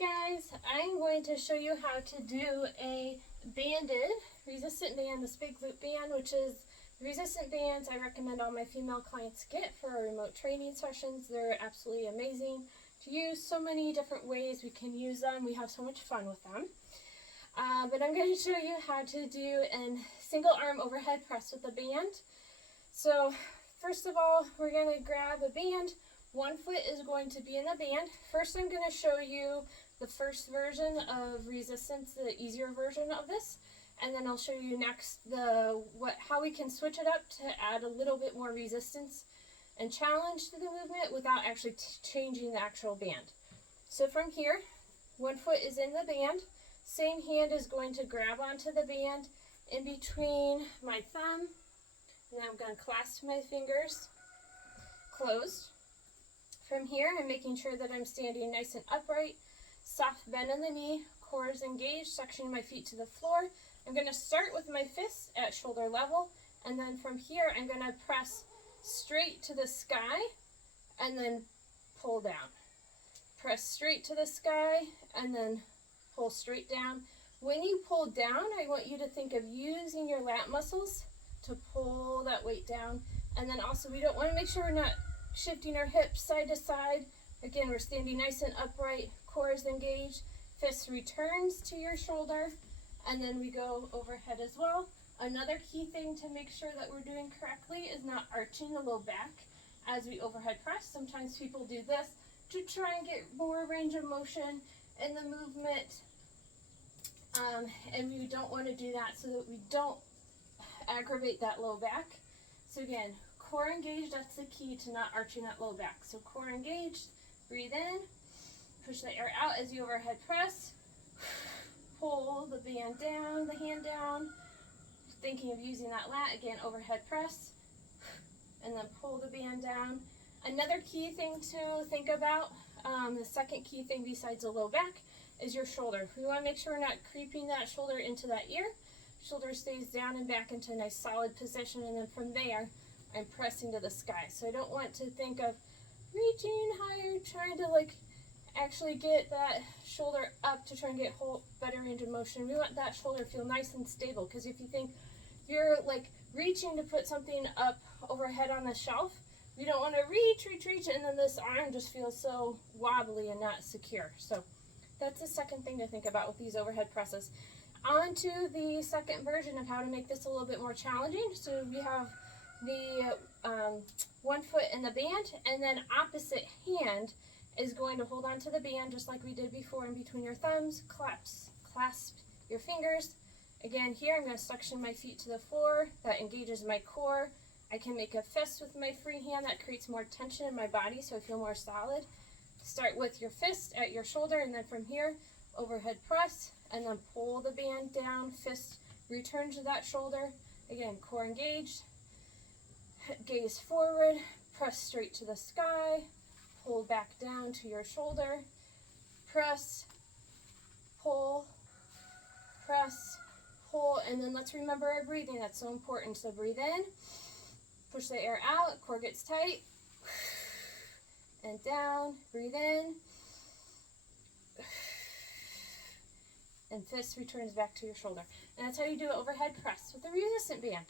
Hi guys, I'm going to show you how to do a banded resistant band, this big loop band, which is resistant bands I recommend all my female clients get for our remote training sessions. They're absolutely amazing to use. So many different ways we can use them. We have so much fun with them. But I'm going to show you how to do a single arm overhead press with a band. So first of all, we're going to grab a band. One foot is going to be in the band. First, I'm going to show you the first version of resistance, the easier version of this, and then I'll show you next how we can switch it up to add a little bit more resistance and challenge to the movement without actually changing the actual band. So from here, one foot is in the band. Same hand is going to grab onto the band in between my thumb, and I'm going to clasp my fingers closed. From here, I'm making sure that I'm standing nice and upright, soft bend in the knee, core is engaged, suctioning my feet to the floor. I'm going to start with my fists at shoulder level, and then from here, I'm going to press straight to the sky, and then pull down. Press straight to the sky, and then pull straight down. When you pull down, I want you to think of using your lat muscles to pull that weight down, and then also we don't want to make sure we're not shifting our hips side to side. Again, we're standing nice and upright, core is engaged, fist returns to your shoulder, and then we go overhead as well. Another key thing to make sure that we're doing correctly is not arching the low back as we overhead press. Sometimes people do this to try and get more range of motion in the movement, and we don't want to do that so that we don't aggravate that low back. So again, core engaged, that's the key to not arching that low back. So core engaged, breathe in, push the air out as you overhead press, pull the band down, the hand down, thinking of using that lat, again, overhead press, and then pull the band down. Another key thing to think about, the second key thing besides the low back, is your shoulder. We want to make sure we're not creeping that shoulder into that ear. Shoulder stays down and back into a nice solid position, and then from there, I'm pressing to the sky. So I don't want to think of reaching higher, trying to actually get that shoulder up to try and get better range of motion. We want that shoulder to feel nice and stable, because if you think you're reaching to put something up overhead on the shelf, you don't want to reach, and then this arm just feels so wobbly and not secure. So that's the second thing to think about with these overhead presses. On to the second version of how to make this a little bit more challenging. So we have the one foot in the band, and then opposite hand is going to hold on to the band just like we did before in between your thumbs, clasp your fingers. Again, here I'm going to suction my feet to the floor. That engages my core. I can make a fist with my free hand. That creates more tension in my body so I feel more solid. Start with your fist at your shoulder, and then from here, overhead press, and then pull the band down, fist return to that shoulder. Again, core engaged. Gaze forward, press straight to the sky, pull back down to your shoulder, press, pull, and then let's remember our breathing. That's so important. So breathe in, push the air out, core gets tight, and down, breathe in, and fist returns back to your shoulder. And that's how you do an overhead press with a resistant band.